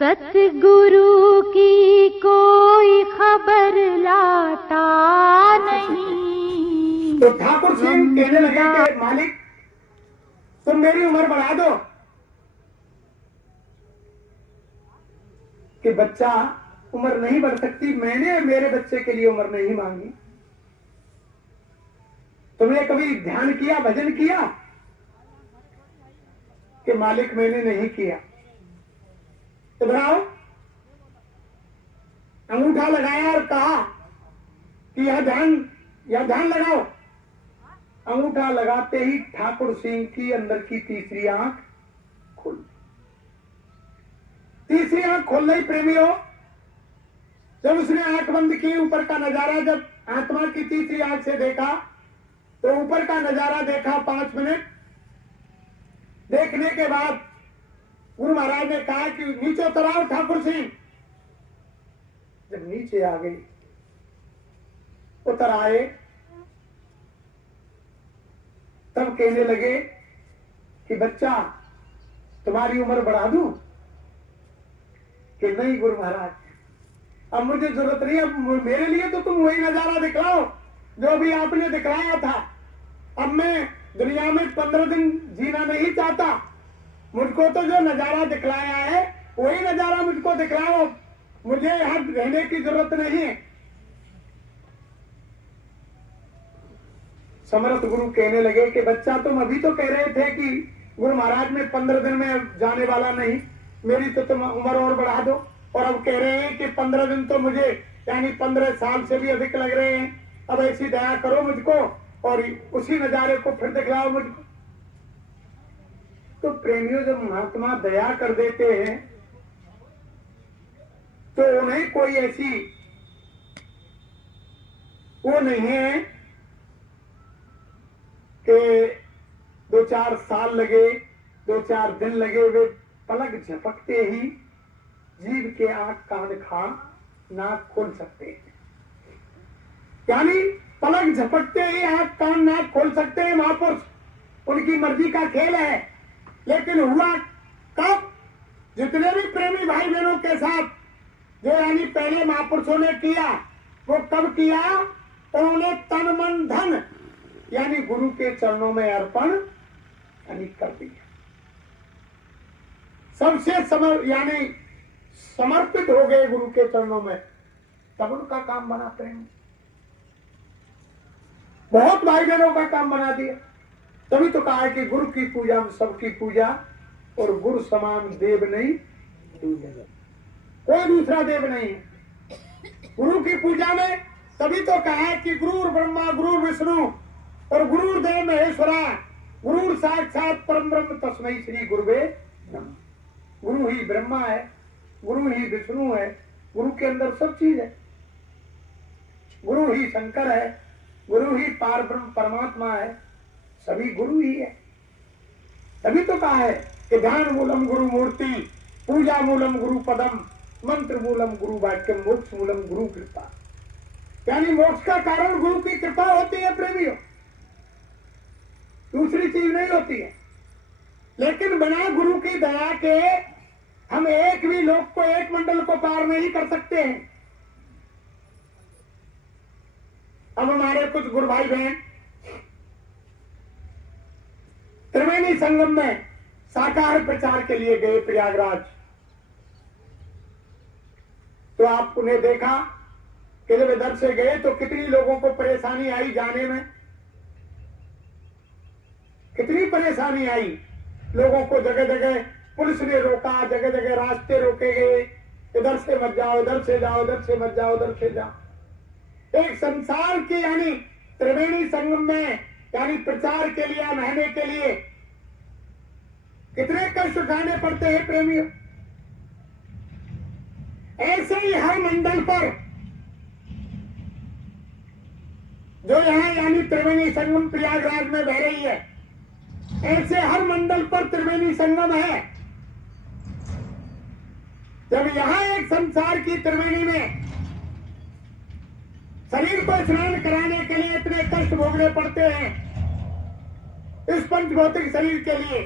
सतगुरु की कोई खबर लाता नहीं। तो ठाकुर सिंह कहने लगे कि मालिक तुम मेरी उम्र बढ़ा दो कि बच्चा उम्र नहीं बढ़ सकती। मैंने मेरे बच्चे के लिए उम्र नहीं मांगी। तुमने कभी ध्यान किया, भजन किया? कि मालिक मैंने नहीं किया। तो बनाओ, अंगूठा लगाया और कहा कि यह ध्यान लगाओ। अंगूठा लगाते ही ठाकुर सिंह की अंदर की तीसरी आंख खुल। तीसरी आंख खोल रही प्रेमियों। जब उसने आंख बंद की, ऊपर का नजारा जब आत्मा की तीसरी आंख से देखा तो ऊपर का नजारा देखा। 5 मिनट देखने के बाद गुरु महाराज ने कहा कि नीचे उतर आओ ठाकुर सिंह। जब नीचे आ गई, उतर आए, तब कहने लगे कि बच्चा तुम्हारी उम्र बढ़ा दूं? कि नहीं गुरु महाराज, अब मुझे जरूरत नहीं। अब मेरे लिए तो तुम वही नजारा दिखलाओ जो भी आपने दिखलाया था। अब मैं दुनिया में 15 दिन जीना नहीं चाहता। मुझको तो जो नजारा दिखलाया है वही नजारा मुझको दिखलाओ। मुझे यहाँ रहने की जरूरत नहीं है। समर्थ गुरु कहने लगे कि बच्चा तुम अभी तो कह रहे थे कि गुरु महाराज मैं 15 दिन में जाने वाला नहीं, मेरी तो तुम उम्र और बढ़ा दो। और अब कह रहे हैं कि 15 दिन तो मुझे यानी 15 साल से भी अधिक लग रहे हैं। अब ऐसी दया करो मुझको और उसी नजारे को फिर दिखलाओ मुझको। तो प्रेमियों जब महात्मा दया कर देते हैं तो उन्हें कोई ऐसी वो नहीं है कि 2-4 साल लगे, 2-4 दिन लगे। वे पलक झपकते ही जीव के आंख कान नाक खोल सकते हैं। यानी पलक झपकते ही आंख कान नाक खोल सकते हैं महापुरुष। उनकी मर्जी का खेल है। लेकिन हुआ कब? जितने भी प्रेमी भाई बहनों के साथ जो यानी पहले महापुरुषों ने किया, वो कब किया? उन्होंने तन मन धन यानी गुरु के चरणों में अर्पण यानी कर दिया। सबसे यानी समर्पित हो गए गुरु के चरणों में, तब उनका काम बना प्रेम। बहुत भाई बहनों का काम बना दिया। तभी तो कहा है कि गुरु की पूजा में सबकी पूजा और गुरु समान देव नहीं, कोई दूसरा देव नहीं है। गुरु की पूजा में तभी तो कहा है कि गुरु ब्रह्मा गुरु विष्णु और गुरु देव महेश्वरा गुरु साक्षात परम ब्रह्म तस्मै श्री गुरुवे नमः। गुरु ही ब्रह्मा है, गुरु ही विष्णु है, गुरु के अंदर सब चीज है। गुरु ही शंकर है, गुरु ही पार ब्रह्म परमात्मा है, सभी गुरु ही है। तभी तो कहा है कि ध्यान मूलम गुरु मूर्ति, पूजा मूलम गुरु पदम, मंत्र मूलम गुरु वाक्यम, मोक्ष मूलम गुरु कृपा। यानी मोक्ष का कारण गुरु की कृपा होती है प्रेमियों, दूसरी चीज नहीं होती है। लेकिन बिना गुरु की दया के हम एक भी लोग को, एक मंडल को पार नहीं कर सकते हैं। अब हमारे कुछ गुरु भाई बहन त्रिवेणी संगम में साकार प्रचार के लिए गए प्रयागराज। तो आपने देखा कि जब इधर से गए तो कितनी लोगों को परेशानी आई जाने में, कितनी परेशानी आई। लोगों को जगह जगह पुलिस ने रोका, जगह जगह रास्ते रोके गए, इधर से मत जाओ, इधर से जाओ, इधर से मत जाओ, उधर से जाओ। एक संसार की यानी त्रिवेणी संगम में यानी प्रचार के लिए, नहाने के लिए कितने कष्ट उठाने पड़ते हैं प्रेमियों। ऐसे ही हर मंडल पर जो यहाँ यानी त्रिवेणी संगम प्रयागराज में बह रही है, ऐसे हर मंडल पर त्रिवेणी संगम है। जब यहाँ एक संसार की त्रिवेणी में शरीर को स्नान कराने के लिए इतने कष्ट भोगने पड़ते हैं इस पंच भौतिक शरीर के लिए,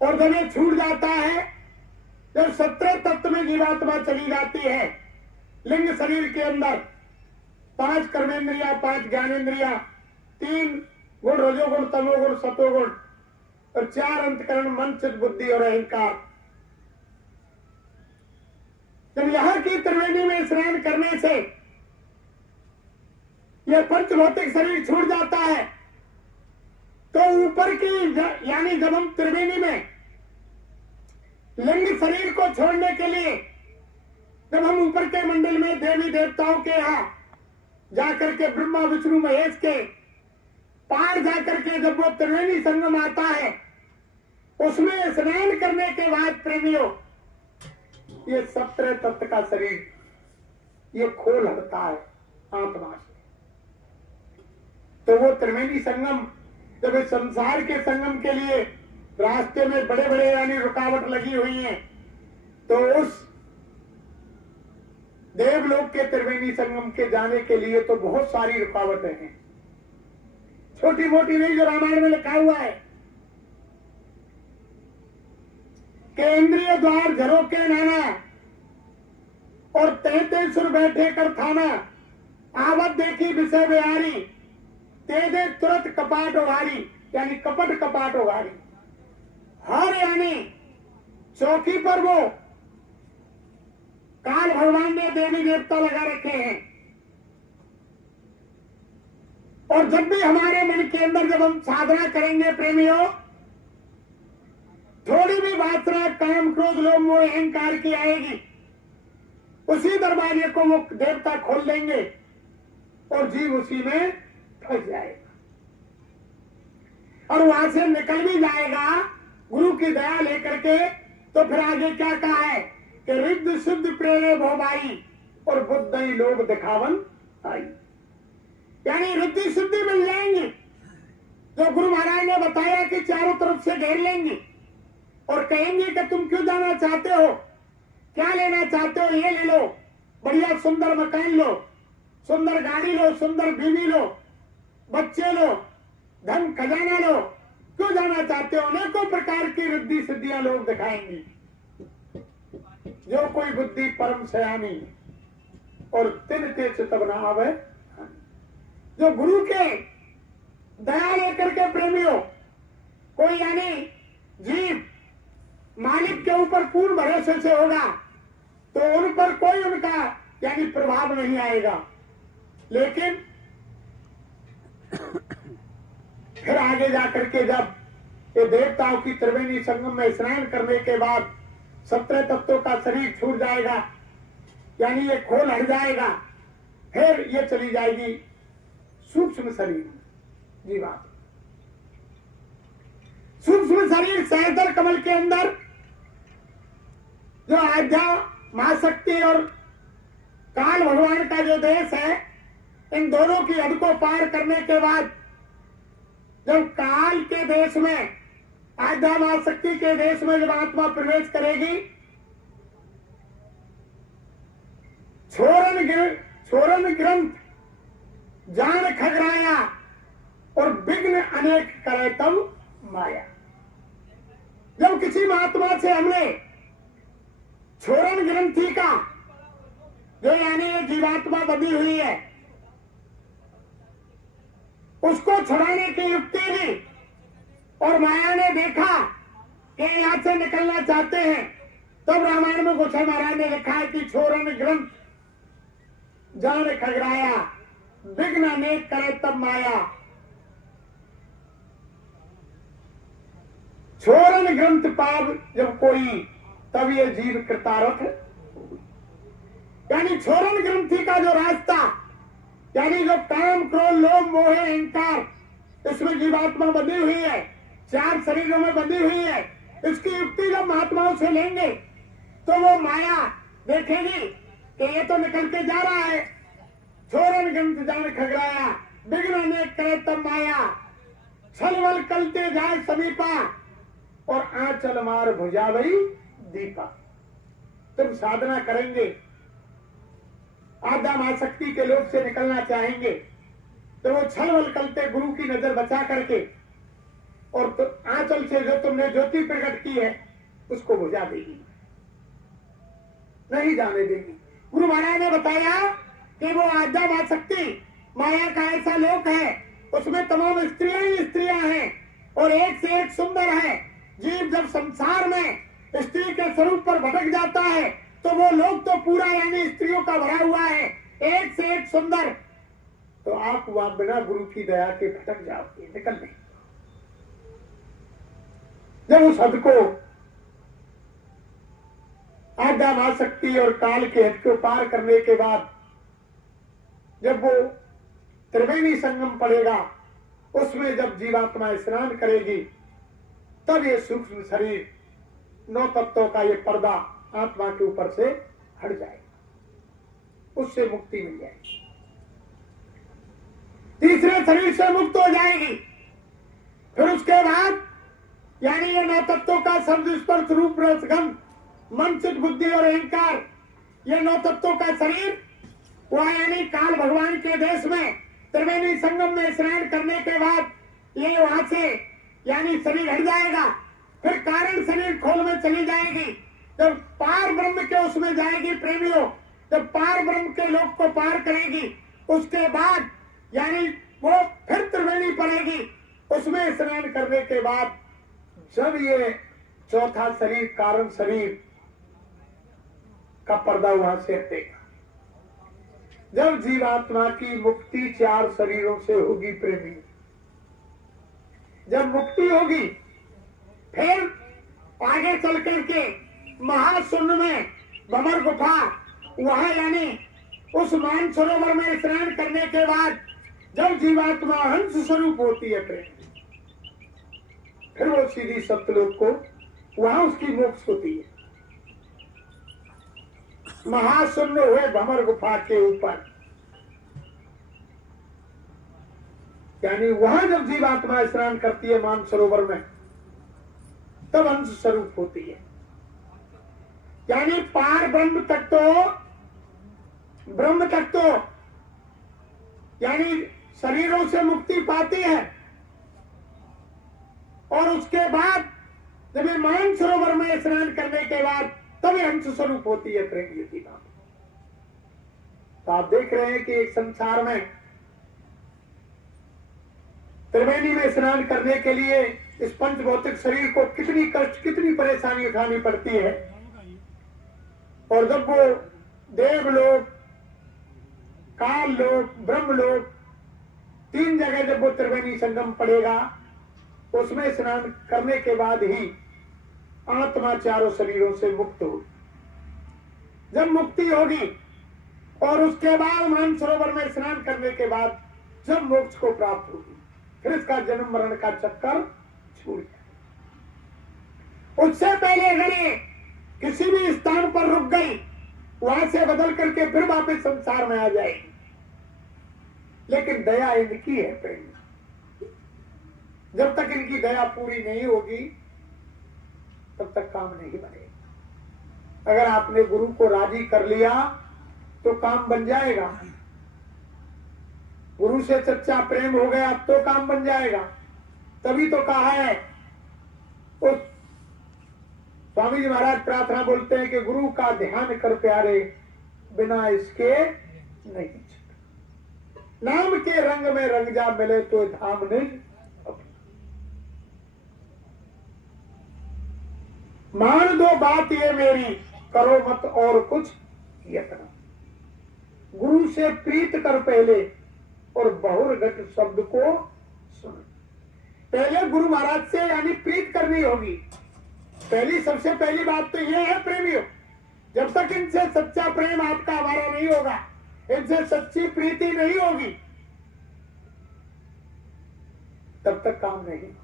और जब ये छूट जाता है जब 17 तत्व में जीवात्मा चली जाती है, लिंग शरीर के अंदर 5 कर्मेंद्रिया, 5 ज्ञानेन्द्रिया, 3 गुण रजोगुण, तमोगुण, सतोगुण और 4 अंतकरण, मन, चित्त, बुद्धि और अहंकार। जब यहाँ की त्रिवेणी में स्नान करने से यह पंच भौतिक शरीर छूट जाता है, तो ऊपर की यानी जब हम त्रिवेणी में लिंग शरीर को छोड़ने के लिए जब हम ऊपर के मंडल में देवी देवताओं के यहाँ जाकर के ब्रह्मा विष्णु महेश के पार जाकर के जब वो त्रिवेणी संगम आता है, उसमें स्नान करने के बाद प्रेमियों ये 17 तत्व का शरीर ये खोल हटता है आत्मा से। तो वो त्रिवेणी संगम जब इस संसार के संगम के लिए रास्ते में बड़े बड़े यानी रुकावट लगी हुई है, तो उस देवलोक के त्रिवेणी संगम के जाने के लिए तो बहुत सारी रुकावटें हैं, छोटी मोटी नहीं, जो रामायण में लिखा हुआ है कि इंद्रिय द्वार झरोके नाना और 33 सुर बैठे कर थाना, आवत देखी विषय बिहारी, तेजे तुरंत कपाट उघारी, यानी कपट कपाट उघारी। हर यानी चौकी पर वो काल भगवान ने देवी देवता लगा रखे हैं। और जब भी हमारे मन के अंदर जब हम साधना करेंगे प्रेमियों, थोड़ी भी वासना काम क्रोध लोभ मोह अहंकार की आएगी, उसी दरवाजे को वो देवता खोल देंगे और जीव उसी में फंस जाएगा और वहां से निकल भी जाएगा गुरु की दया लेकर के। तो फिर आगे क्या कहा है कि रिद्ध शुद्ध प्रेरे भोबाई और बुद्धि लोग दिखावन आई, यानी रिद्धि शुद्धि मिल जाएंगी। जो गुरु महाराज ने बताया कि चारों तरफ से घेर लेंगी और कहेंगे कि तुम क्यों जाना चाहते हो, क्या लेना चाहते हो, ये ले लो, बढ़िया सुंदर मकान लो, सुंदर गाड़ी लो, सुंदर बीवी लो, बच्चे लो, धन खजाना लो, क्यों जाना चाहते हो। अनेकों प्रकार की रिद्धि सिद्धियां लोग दिखाएंगे। जो कोई बुद्धि परम सयानी और तिन तेज तब न आवे, जो गुरु के दया लेकर के प्रेमियों कोई यानी जीव मालिक के ऊपर पूर्ण भरोसे से होगा तो उन पर कोई उनका यानी प्रभाव नहीं आएगा। लेकिन फिर आगे जाकर के जब ये देवताओं की त्रिवेणी संगम में स्नान करने के बाद 17 तत्वों का शरीर छूट जाएगा, यानी ये खोल हट जाएगा, फिर ये चली जाएगी सूक्ष्म शरीर जीवात्मा। सूक्ष्म शरीर सहस्त्र कमल के अंदर जो आध्या महाशक्ति और काल भगवान का जो देश है, इन दोनों की हद को पार करने के बाद जब काल के देश में आध्या महाशक्ति के देश में जब आत्मा प्रवेश करेगी, छोरन ग्रंथ जान खगराया और विघ्न अनेक करे तब माया। जब किसी महात्मा से हमने छोरन ग्रंथि का जो यानी ये जीवात्मा बंधी हुई है उसको छुड़ाने की युक्ति ली और माया ने देखा कि यहां से निकलना चाहते हैं, तब रामायण में गोसाई महाराज ने लिखा है कि छोरन ग्रंथ जान खगराया विघ्न अनेक करे तब माया। छोरन ग्रंथ पाव जब कोई तब ये जीव कृतार्थ, यानी छोरन ग्रंथि का जो रास्ता यानी जो काम क्रोध लोभ मोह अहंकार इसमें जीवात्मा बंधी हुई है, 4 शरीरों में बंधी हुई है, इसकी युक्ति जब महात्माओं से लेंगे तो वो माया देखेगी कि ये तो निकल के जा रहा है। छोरन ग्रंथ जान खगराया विघ्न अनेक करे तब माया, छलवल कलते जाए समीपा और आंचल मार भुजावई दीपा। तुम साधना करेंगे, आध्या महाशक्ति के लोक से निकलना चाहेंगे तो वो छलवल कलते गुरु की नजर बचा करके और तो आंचल से जो तुमने ज्योति प्रकट की है उसको बुझा देगी। नहीं जाने देगी। गुरु महाराज ने बताया कि वो आद्या शक्ति माया का ऐसा लोक है, उसमें तमाम स्त्रियां ही स्त्रियां हैं और एक से एक सुंदर है। जीव जब संसार में स्त्री के स्वरूप पर भटक जाता है तो वो लोक तो पूरा यानी स्त्रियों का भरा हुआ है, एक से एक सुंदर। तो आप वहां बिना गुरु की दया के भटक जाओगे, निकल नहीं। जब उस हद को आद्या महाशक्ति और काल के हद को पार करने के बाद जब वो त्रिवेणी संगम पड़ेगा, उसमें जब जीवात्मा स्नान करेगी, तब ये सूक्ष्म शरीर 9 तत्वों का ये पर्दा आत्मा के ऊपर से हट जाएगा, उससे मुक्ति मिल जाएगी, तीसरे शरीर से मुक्त हो जाएगी। फिर उसके बाद यानी ये 9 तत्वों का शब्द स्पर्श रूप रसगंध मन चित्त बुद्धि और अहंकार, ये 9 तत्वों का शरीर वह यानी काल भगवान के देश में त्रिवेणी संगम में स्नान करने के बाद ये वहां से यानी शरीर हट जाएगा। फिर कारण शरीर खोल में चली जाएगी। जब पार ब्रह्म के उसमें जाएगी प्रेमियों, जब पार ब्रह्म के लोक को पार करेगी, उसके बाद यानी वो फिर त्रिवेणी पड़ेगी। उसमें स्नान करने के बाद जब ये चौथा शरीर कारण शरीर का पर्दा वहां से हटेगा, जब जीवात्मा की मुक्ति 4 शरीरों से होगी प्रेमी, जब मुक्ति होगी फिर आगे चल करके महाशून्य में भंवर गुफा वहां यानी उस मान सरोवर में स्नान करने के बाद जब जीवात्मा हंस स्वरूप होती है प्रेमी, फिर वो सीधी सत्यलोक को वहां उसकी मोक्ष होती है। महाशून्य हुए भंवर गुफा के ऊपर यानी वहां जब जीवात्मा स्नान करती है मान सरोवर में, तब अंश स्वरूप होती है। यानी पार ब्रह्म तक तो यानी शरीरों से मुक्ति पाती है और उसके बाद जब ये मान सरोवर में स्नान करने के बाद तभी अंश स्वरूप होती है प्रेम की बात। तो आप देख रहे हैं कि एक संसार में त्रिवेणी में स्नान करने के लिए इस पंच भौतिक शरीर को कितनी कष्ट कितनी परेशानी उठानी पड़ती है। और जब वो देवलोक काल लोक ब्रह्म लोक 3 जगह जब वो त्रिवेणी संगम पड़ेगा, उसमें स्नान करने के बाद ही आत्मा 4 शरीरों से मुक्त होगी। जब मुक्ति होगी और उसके बाद मान सरोवर में स्नान करने के बाद जब मोक्ष को प्राप्त होगी, फिर इसका जन्म मरण का चक्कर छूट जाए। उससे पहले अगर ये किसी भी स्थान पर रुक गई, वहां से बदल करके फिर वापस संसार में आ जाएगी। लेकिन दया इनकी है प्रेम, जब तक इनकी दया पूरी नहीं होगी तब तक काम नहीं बनेगा। अगर आपने गुरु को राजी कर लिया तो काम बन जाएगा। गुरु से सच्चा प्रेम हो गया तो काम बन जाएगा। तभी तो कहा है, उस स्वामी जी महाराज प्रार्थना बोलते हैं कि गुरु का ध्यान कर प्यारे, बिना इसके नहीं छूटे। नाम के रंग में रंग जा मिले तो धाम नहीं। मान दो बात ये मेरी, करो मत और कुछ यत्न। गुरु से प्रीत कर पहले और बहुरगत शब्द को सुन। पहले गुरु महाराज से यानी प्रीत करनी होगी। सबसे पहली बात तो यह है प्रेमियों, जब तक इनसे सच्चा प्रेम आपका हमारा नहीं होगा, इनसे सच्ची प्रीति नहीं होगी, तब तक काम नहीं होगा।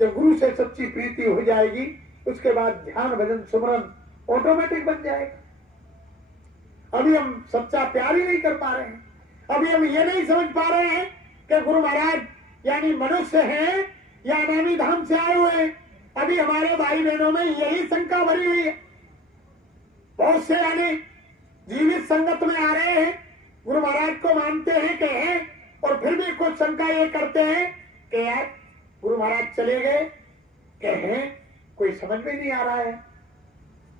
जब गुरु से सच्ची प्रीति हो जाएगी, उसके बाद ध्यान भजन सुमरन ऑटोमेटिक बन जाएगा। अभी हम सच्चा प्यार ही नहीं कर पा रहे हैं। अभी हम ये नहीं समझ पा रहे हैं कि गुरु महाराज यानी मनुष्य हैं या अनामी धाम से आए हुए हैं। अभी हमारे भाई बहनों में यही शंका भरी हुई है। बहुत से यानी जीवित संगत में आ रहे हैं, गुरु महाराज को मानते हैं कि हैं, और फिर भी कुछ शंका ये करते हैं कि यार गुरु महाराज चले गए, कि हैं कोई समझ में नहीं आ रहा है,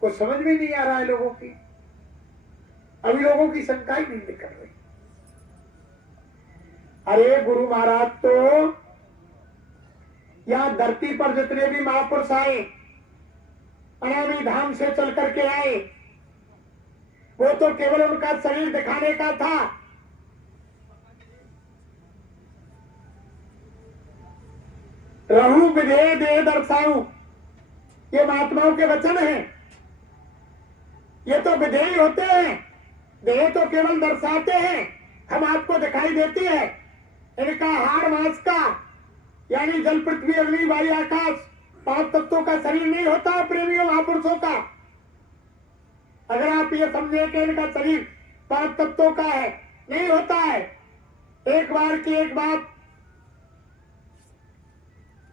कुछ समझ में नहीं आ रहा है लोगों की। अभी लोगों की शंका ही नहीं निकल रही। अरे गुरु महाराज तो यहां धरती पर जितने भी महापुरुष आए, अनामी धाम से चल करके आए, वो तो केवल उनका शरीर दिखाने का था। रहू विधेय देह दर्शाऊं, ये महात्माओं के वचन हैं। ये तो विधेय होते हैं, देह तो केवल दर्शाते हैं, हम आपको दिखाई देती है। इनका हाड़ मांस का यानी जल पृथ्वी अग्नि वायु आकाश 5 तत्वों का शरीर नहीं होता प्रेमियों महापुरुषों का। अगर आप ये समझे कि इनका शरीर 5 तत्वों का है, नहीं होता है। एक बार की एक बात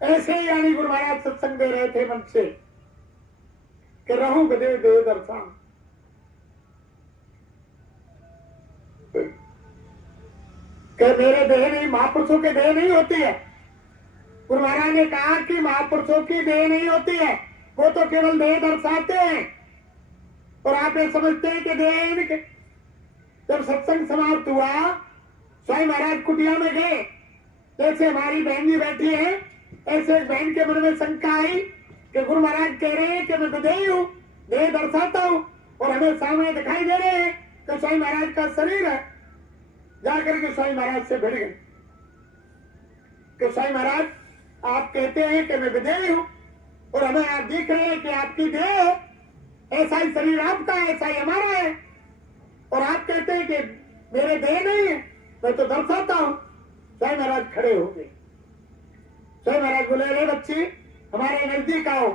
ऐसे ही यानी गुरु महाराज सत्संग दे रहे थे मन से कि रहूं विधेय देह दर्शाऊं। कि मेरे देह नहीं, महापुरुषों के देह नहीं होती है। गुरु महाराज ने कहा कि महापुरुषों की देह नहीं होती है, वो तो केवल देह दर्शाते हैं और आप ये समझते हैं कि देह इनके। जब सत्संग समाप्त हुआ, स्वयं महाराज कुटिया में गए। जैसे हमारी बहन जी बैठी है, ऐसे एक बहन के मन में शंका आई कि गुरु महाराज कह रहे हैं कि मैं विधेय हूं, देह दर्शाता हूं, और हमें सामने दिखाई दे रहे हैं कि स्वयं महाराज का शरीर है। जाकर के स्वयं महाराज से भिड़ गए कि स्वयं महाराज आप कहते हैं कि मैं विधेय हूं और हमें आप दिख रहे हैं कि आपकी देह है, ऐसा ही शरीर आपका है, ऐसा ही हमारा है, और आप कहते हैं कि मेरे देह नहीं है, मैं तो दर्शाता हूं। स्वयं महाराज खड़े हो गए। स्वयं महाराज बोले, अरे बच्ची हमारे नजदीक आओ,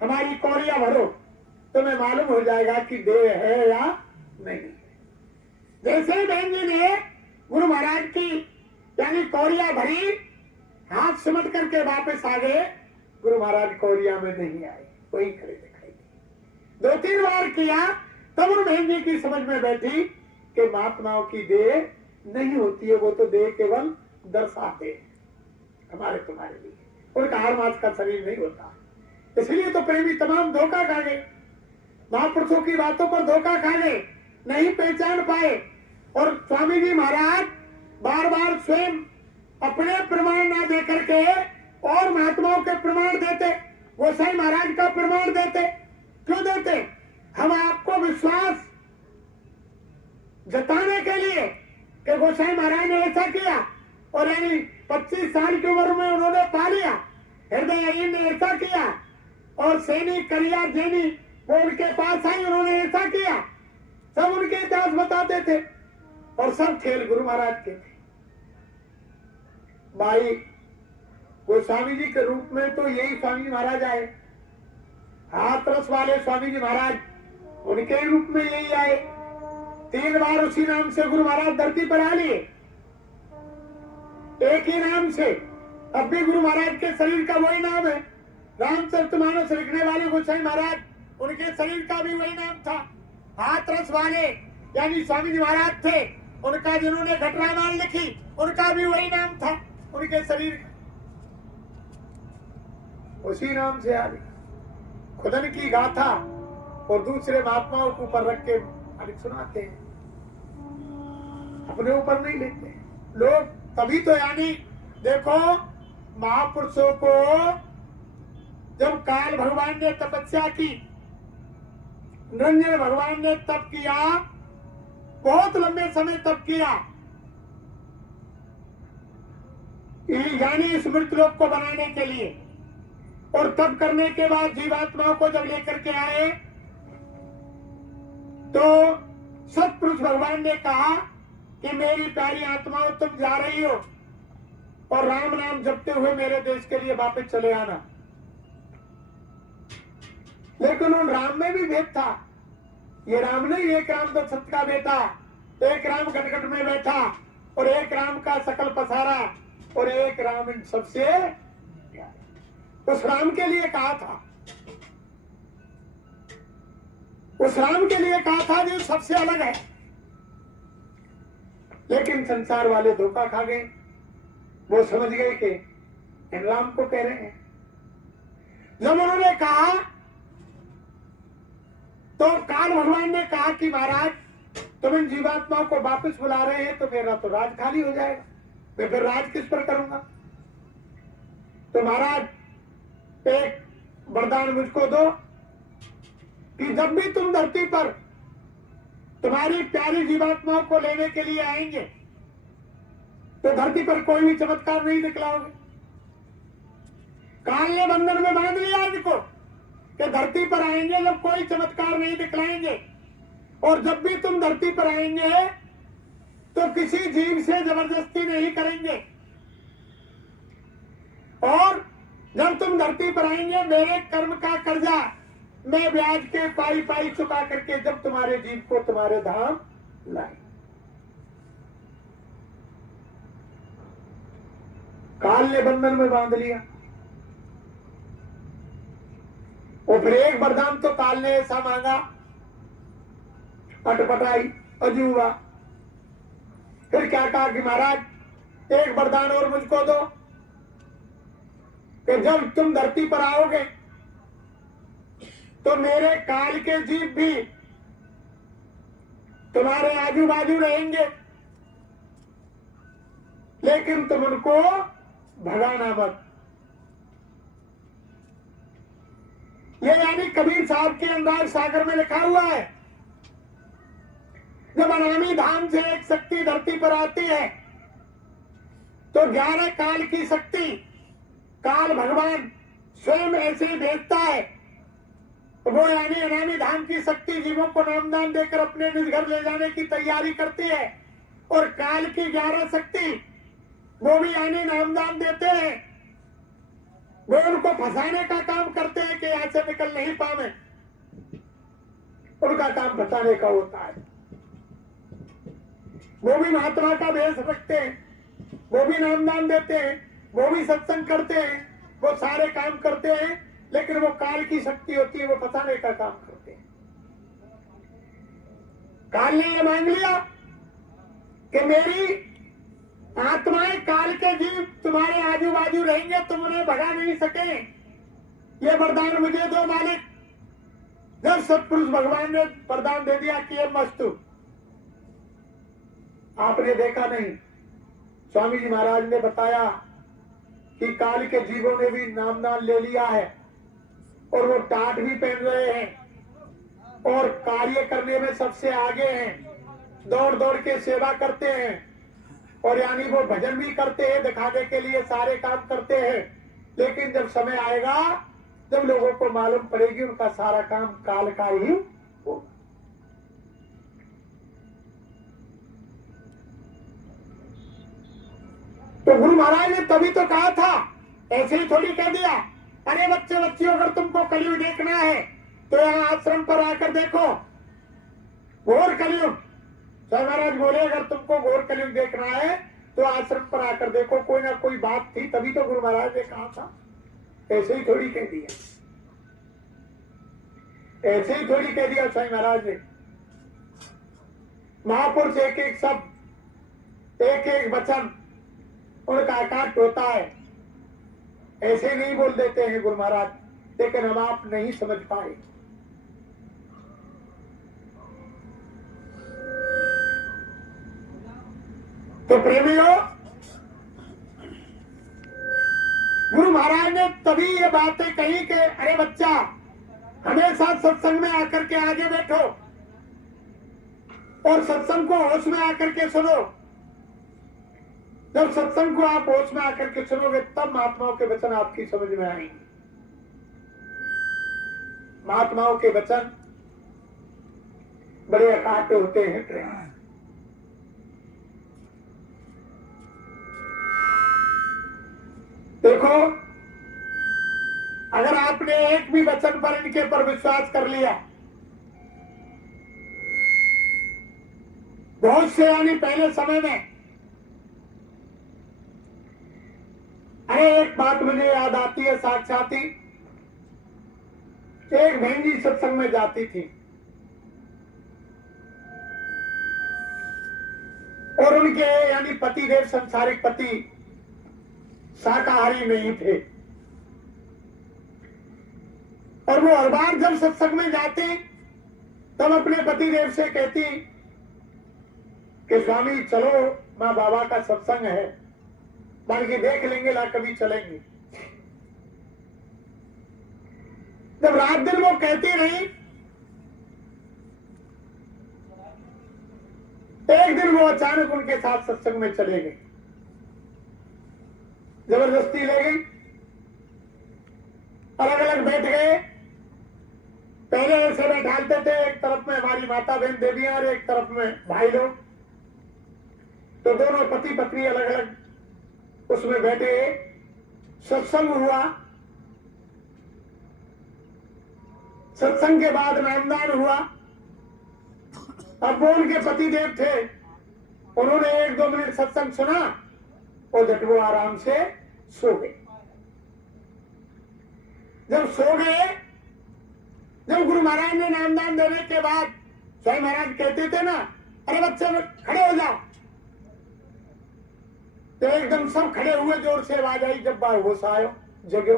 हमारी कौरिया भरो, तुम्हें मालूम हो जाएगा कि देह है या नहीं। जैसे ही बहन जी ने गुरु महाराज की यानी कौरिया भरी, हाथ सिमट करके वापस आ गए। गुरु महाराज कौरिया में नहीं आए, वही खड़े दिखाई दिए। 2-3 बार किया, तब उन बहन जी की समझ में बैठी कि महात्माओं की देह नहीं होती है, वो तो देह केवल दर्शाते हैं हमारे तुम्हारे लिए। उनका हाड़ मांस का शरीर नहीं होता। इसलिए तो प्रेमी तमाम धोखा खा गए, महापुरुषों की बातों पर धोखा खा गए, नहीं पहचान पाए। और स्वामी जी महाराज बार बार स्वयं अपने प्रमाण ना दे करके और महात्माओं के प्रमाण देते, गोसाई महाराज का प्रमाण देते। क्यों देते? हम आपको विश्वास जताने के लिए कि गोसाई महाराज ने ऐसा किया, और यानी 25 साल की उम्र में उन्होंने पा लिया, हृदय ने ऐसा किया, और सैनी करिया जैनी वो उनके पास आई, उन्होंने ऐसा किया। सब उनके इतिहास बताते थे और सब खेल गुरु महाराज के थे। भाई गोस्वामी जी के रूप में तो यही स्वामी महाराज आए, हाथरस वाले स्वामी जी महाराज, उनके रूप में यही आए। 3 बार उसी नाम से गुरु महाराज धरती पर आ लिए, एक ही नाम से। अब भी गुरु महाराज के शरीर का वही नाम है। रामचरितमानस लिखने वाले गोसाई महाराज, उनके शरीर का भी वही नाम था। हाथरस वाले यानी स्वामी जी महाराज थे, उनका जिन्होंने घटरामाल लिखी, उनका भी वही नाम था उनके शरीर का, उसी नाम से आदि खुदन की गाथा और दूसरे महात्माओं के ऊपर रख के आदि सुनाते हैं, अपने ऊपर नहीं लेते लोग। तभी तो यानी देखो महापुरुषों को जब काल भगवान ने तपस्या की, निरंजन भगवान ने तप किया, बहुत लंबे समय तप किया, यानी इस मृतलोक को बनाने के लिए। और तप करने के बाद जीवात्माओं को जब लेकर के आए तो सतपुरुष भगवान ने कहा कि मेरी प्यारी आत्माओं तुम जा रही हो और राम नाम जपते हुए मेरे देश के लिए वापस चले आना। लेकिन उन राम में भी भेद था। ये राम नहीं, एक राम तो सत्य का बेटा, एक राम गटगट में बैठा, और एक राम का सकल पसारा, और एक राम इन सबसे उस राम के लिए कहा था, उस राम के लिए कहा था जो सबसे अलग है। लेकिन संसार वाले धोखा खा गए, वो समझ गए कि इन राम को कह रहे हैं। जब उन्होंने कहा तो काल भगवान ने कहा कि महाराज तुम इन जीवात्माओं को वापस बुला रहे हैं तो मेरा तो राज खाली हो जाएगा, मैं फिर राज किस पर करूंगा। तो महाराज एक वरदान मुझको दो कि जब भी तुम धरती पर तुम्हारी प्यारी जीवात्माओं को लेने के लिए आएंगे तो धरती पर कोई भी चमत्कार नहीं दिखलाओगे। काल ने बंधन में बांध लिया इनको कि धरती पर आएंगे जब कोई चमत्कार नहीं दिखलाएंगे, और जब भी तुम धरती पर आएंगे तो किसी जीव से जबरदस्ती नहीं करेंगे, और जब तुम धरती पर आएंगे मेरे कर्म का कर्जा मैं ब्याज के पाई पाई चुका करके जब तुम्हारे जीव को तुम्हारे धाम लाए। काल ने बंधन में बांध लिया। और फिर एक वरदान तो काल ने ऐसा मांगा, अटपटाई अजूबा। फिर क्या कहा कि महाराज एक वरदान और मुझको दो कि जब तुम धरती पर आओगे तो मेरे काल के जीव भी तुम्हारे आजू बाजू रहेंगे, लेकिन तुम उनको भगाना मत। ये यानी कबीर साहब के अनुराग सागर में लिखा हुआ है, जब अनामी धाम से एक शक्ति धरती पर आती है तो 11 काल की शक्ति काल भगवान स्वयं ऐसे ही भेजता है। वो यानी अनामी धाम की शक्ति जीवों को नामदान देकर अपने निज घर ले जाने की तैयारी करती है, और काल की 11 शक्ति वो भी यानी नामदान देते हैं। वो उनको फंसाने का काम करते हैं कि यहां से निकल नहीं पावे, उनका काम फंसाने का होता है। वो भी महात्मा का वेश रखते हैं, वो भी नामदान देते हैं, वो भी सत्संग करते हैं, वो सारे काम करते हैं, लेकिन वो काल की शक्ति होती है, वो फंसाने का काम करते हैं। काल ने ये मांग लिया कि मेरी आत्माएं काल के जीव तुम्हारे आजू बाजू रहेंगे, तुम उन्हें भगा नहीं सके। ये वरदान मुझे दो मालिक। जब सतपुरुष भगवान ने वरदान दे दिया कि ये मस्तु, आपने देखा नहीं, स्वामी जी महाराज ने बताया कि काल के जीवों ने भी नामदान ले लिया है और वो टाट भी पहन रहे हैं और कार्य करने में सबसे आगे हैं, दौड़ दौड़ के सेवा करते हैं, और यानी वो भजन भी करते हैं, दिखाने के लिए सारे काम करते हैं। लेकिन जब समय आएगा, जब लोगों को मालूम पड़ेगी उनका सारा काम काल का ही होगा। तो गुरु महाराज ने तभी तो कहा था, ऐसे ही थोड़ी कह दिया, अरे बच्चे बच्चियों अगर तुमको कलयुग देखना है तो यहाँ आश्रम पर आकर देखो घोर कलयुग। स्वामी महाराज बोले अगर तुमको घोर कलयुग देखना है तो आश्रम पर आकर देखो। कोई ना कोई बात थी तभी तो गुरु महाराज ने कहा था, ऐसे ही थोड़ी कह दिया, ऐसे ही थोड़ी कह दिया स्वामी महाराज ने। महापुरुष एक एक शब्द, एक एक वचन उनका आकाश होता है, ऐसे नहीं बोल देते हैं गुरु महाराज, लेकिन हम आप नहीं समझ पाए। तो प्रेमियों, गुरु महाराज ने तभी ये बातें कही कि अरे बच्चा हमेशा सत्संग में आकर के आगे बैठो और सत्संग को होश में आकर के सुनो। जब सत्संग को आप होश में आकर के सुनोगे तब महात्माओं के वचन आपकी समझ में आएंगे। महात्माओं के वचन बड़े अकाट्य होते हैं। प्रेम देखो, अगर आपने एक भी वचन पर इनके पर विश्वास कर लिया, बहुत से यानी पहले समय में, अरे एक बात मुझे याद आती है साक्षात ही, एक बहन जी सत्संग में जाती थी और उनके यानी पतिदेव संसारिक पति शाकाहारी नहीं थे, और वो हर बार जब सत्संग में जाते तब अपने पति देव से कहती कि स्वामी चलो, माँ बाबा का सत्संग है, बाकी देख लेंगे, ला कभी चलेंगे। जब रात दिन वो कहती रही, एक दिन वो अचानक उनके साथ सत्संग में चले गए, जबरदस्ती ले गई, अलग अलग बैठ गए। पहले ऐसे बैठाते थे, एक तरफ में हमारी माता बहन देवियां और एक तरफ में भाई लोग, तो दोनों पति पत्नी अलग अलग उसमें बैठे, सत्संग हुआ। सत्संग के बाद नामदान हुआ। अब वो उनके पति देव थे, उन्होंने 1-2 मिनट सत्संग सुना और झट वो आराम से सो गए। जब सो गए, जब गुरु महाराज ने नामदान देने के बाद स्वामी महाराज कहते थे ना, अरे बच्चे खड़े हो जाओ, तो एकदम सब खड़े हुए, जोर से आवाज आई, जब बार होश आयो जगो,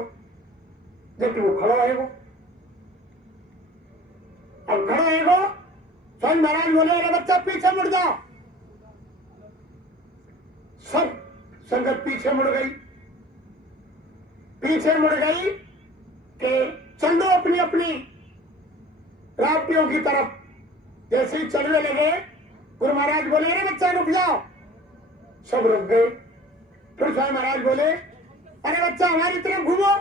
जबकि वो खड़ो है। वो अब खड़ो है वो, स्वामी महाराज बोले, अरे बच्चा पीछे मुड़ जाओ। सब संगत पीछे मुड़ गई, पीछे मुड़ गई कि चलो अपनी अपनी रावटियों की तरफ। जैसे ही चलने लगे, गुरु महाराज बोले, अरे बच्चा रुक जाओ। सब रुक गए। फिर स्वामी महाराज बोले, अरे बच्चा हमारी तरफ घूमो।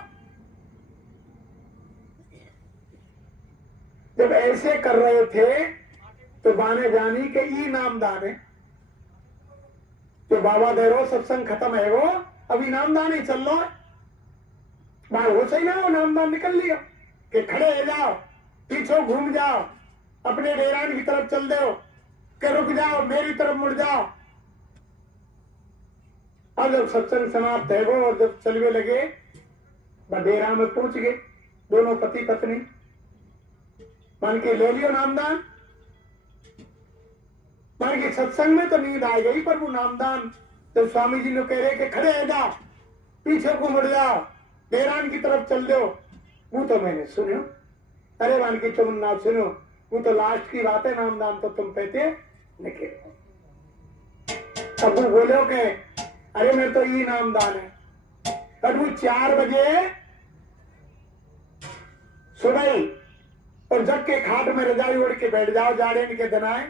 जब ऐसे कर रहे थे तो बाने जानी के ई नामदान है, जो बाबा दे रो सत्संग खत्म है, वो अभी नामदान ही चल लो। बाहर हो सही ना, वो नामदान निकल लिया कि खड़े हो जाओ, पीछे घूम जाओ, अपने डेरान की तरफ चल दो, कि रुक जाओ, मेरी तरफ मुड़ जाओ। अब जब सत्संग समाप्त है वो, और जब चलवे लगे, डेरा में पहुंच गए दोनों पति पत्नी, मान के ले लियो नामदान। मान के सत्संग में तो नींद आ गई, पर वो नामदान जब स्वामी जी ने कह रहे कि खड़े हो जाओ, पीछे को मुड़ जाओ, डेरान की तरफ चल दो, वो तो मैंने सुनो। अरे मान की तुम ना सुनो, वो तो लास्ट की बात है, नामदान तो तुम कहते निकले। अब वो बोलो के अरे मेरे तो ये नामदान है। अब वो 4 बजे सुबह ही और जग के खाट में रजाई ओढ़ के बैठ जाओ, जाड़े के दिन आए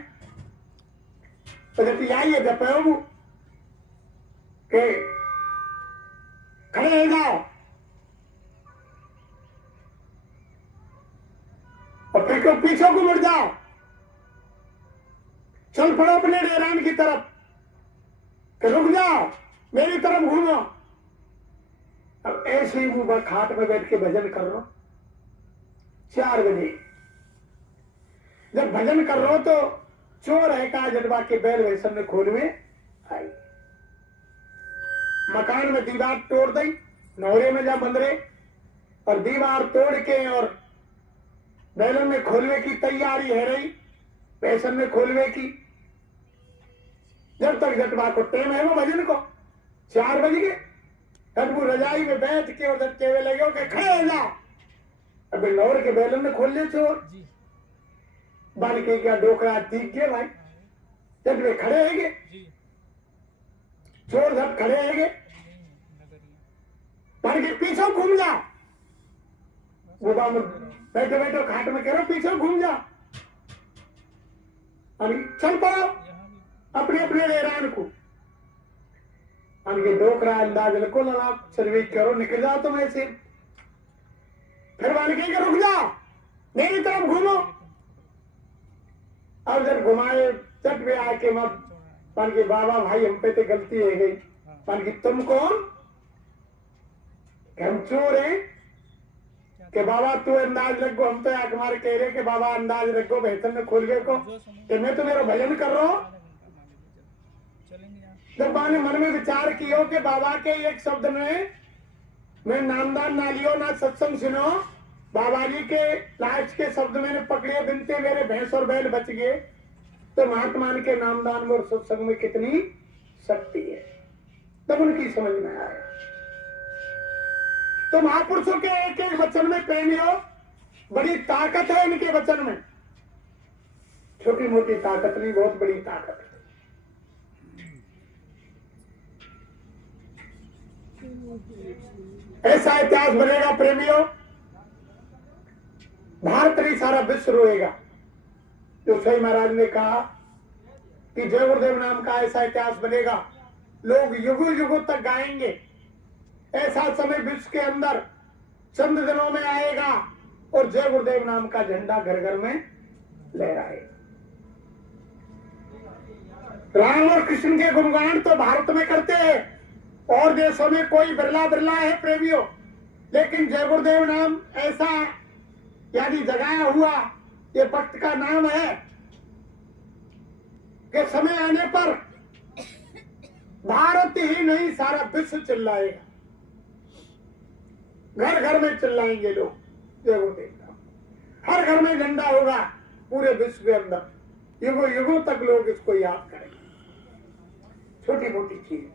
तो जब आइए जपो के खड़े हो जाओ, और फिर को पीछे को मुड़ जाओ, चल पड़ो अपने डेरान की तरफ, कि रुक जाओ, मेरी तरफ घूमो। अब ऐसे ही वो खाट में बैठ के भजन कर रहा। 4 बजे जब भजन कर रहा तो चोर है का जडवा के बैल वैसन में खोल में आई, मकान में दीवार तोड़ दी, नौरे में जा बंद रहे, और दीवार तोड़ के और बैलन में खोलवे की तैयारी है रही, वैसन में खोलवे की। जब तक जटवा को टेम है वो भजन को 4 बज गए, तब वो रजाई में बैठ के उधर केवे लगे के खड़े हो जाओ। अब नौर के बैलन में खोल ले चोर, बालिके क्या डोकरा दिख गए भाई, जब वे खड़े है चोर जब खड़े है के पीछे घूम जाओ। वो बैठे बैठे खाट में कह रहा पीछे घूम जाओ, अभी चल पड़ो अपने अपने डेरान को। अनके डोकरा अंदाज लको लड़ा सर्विस करो, निकल जाओ तुम ऐसे। फिर मान के रुक जाओ, मेरी तरफ घूमो। अब जब घुमाए चट में आके मत मान के बाबा भाई हम पे तो गलती है गई, मान की तुम कौन, हम चोर हैं कि बाबा तू अंदाज रखो, हम तो आंख मार कह रहे कि बाबा अंदाज रखो बेहतर में खोल गए को कि मैं तो मेरा भजन कर रहा हूं। जब मैंने मन में विचार किया कि बाबा के एक शब्द में मैं नामदान ना लियो ना सत्संग सुनो, बाबा जी के लास्ट के शब्द मैंने पकड़े बिनते मेरे भैंस और बैल बच गए, तो महात्मा के नामदान में और सत्संग में कितनी शक्ति है, तब उनकी समझ में आया। तो महापुरुषों के एक एक वचन में प्रेमियों बड़ी ताकत है इनके वचन में। छोटी मोटी ताकत नहीं, बहुत बड़ी ताकत है। ऐसा इतिहास बनेगा प्रेमियों, भारत नहीं सारा विश्व रोएगा। जो सही महाराज ने कहा कि जय गुरुदेव नाम का ऐसा इतिहास बनेगा, लोग युगों युगों तक गाएंगे। ऐसा समय विश्व के अंदर चंद दिनों में आएगा और जय गुरुदेव नाम का झंडा घर घर में लहराएगा। राम और कृष्ण के गुणगान तो भारत में करते हैं, और देशों में कोई बिरला बिरला है प्रेमियों, लेकिन जय गुरुदेव नाम ऐसा यानी जगाया हुआ ये भक्त का नाम है कि समय आने पर भारत ही नहीं सारा विश्व चिल्लाएगा, घर घर में चिल्लाएंगे लोग जय गुरुदेव नाम। हर घर में झंडा होगा पूरे विश्व के अंदर, युगों युगों तक लोग इसको याद करेंगे। छोटी मोटी चीज